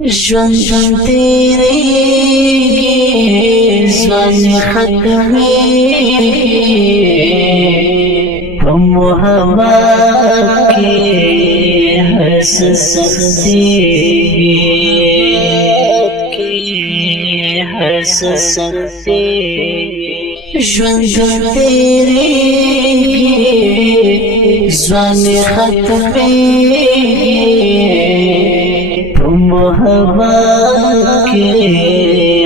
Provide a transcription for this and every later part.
ژوند تیریږي ځوان ختمیږي په محبت کې هر څه سختېږي ژوند تیریږي ځوان ختمیږي محبت के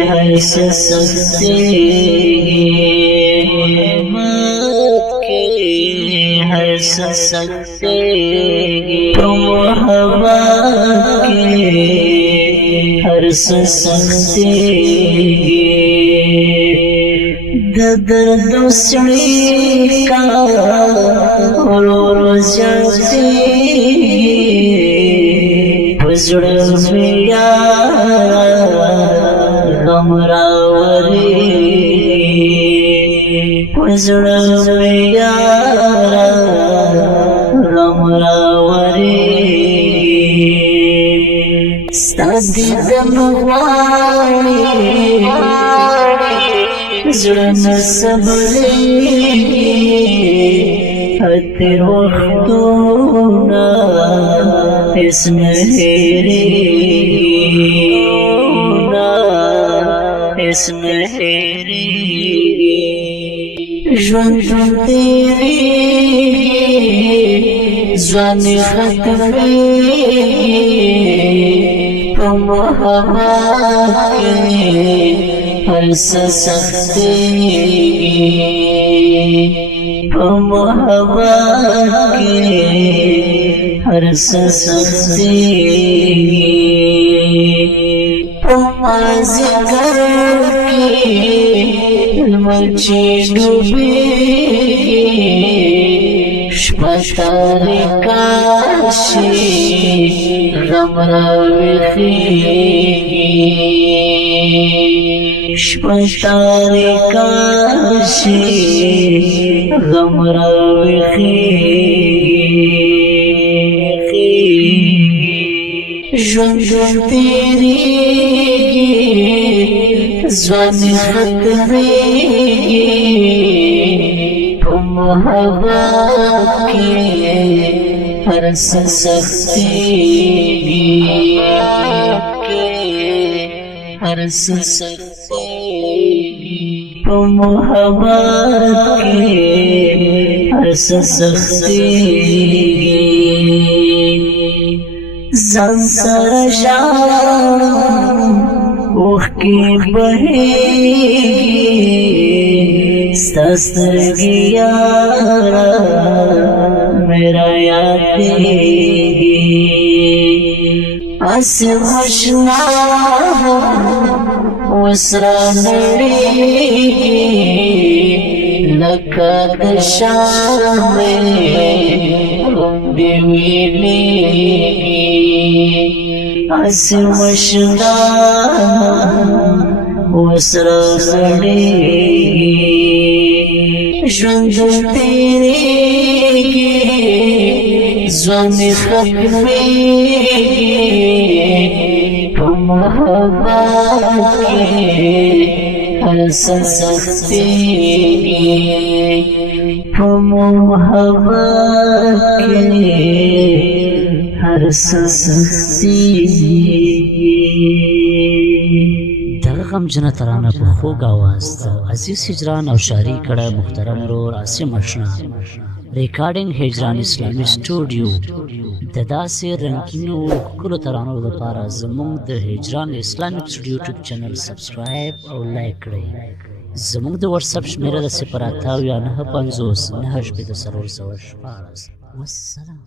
हर सस्ते महबत के हर सस्ते महबत के हर सस्ते दर्द सड़ी का रोज जाते زړه میا غم راوري زړه میا غم راوري ستا دیدن غواړي زړه نه صبرېږي تېر وختونه هېڅ نه هېرېږي ژوند تېرېږي ځوان ختمیږي په محبت کې هر څه سختېږي په محبت کې हर सस्तेगी पमाज़गर की मची डूबेगी शपतारी काशी गम रावेगी शपतारी काशी गम रावेगी ژوند تیریږي ځوان ختمیږي په محبت کې هر څه سختېږي هر څه سختېږي په محبت کې هر څه سختېږي ځان سره ژاړم اوښکې بهېږي ستا سترګې یاره مې رایادېږي هسې اشنا اوس رانړېږي لکه د شامې غوندې ویلېږي هسې اشنا اوس رانړېږي ژوند تېرېږي ځوان ختمېږي په محبت کې هر څه سختېږي په محبت کې هر څه سختېږي دغه غمجنه ترانه په خوږ اواز د عزیز هجران او شاعري کړه محترم ورور عاصم اشنا ریکارډینګ هجران اسلامي سټوډیو د داسې رنګینو ښکلو ترانو لپاره زموږ د هجران اسلامي سټوډیو یوټیوب چینل سبسکرایب او لایک کړئ زموږ د واتساپ شمیره د 0 59 50 9 والسلام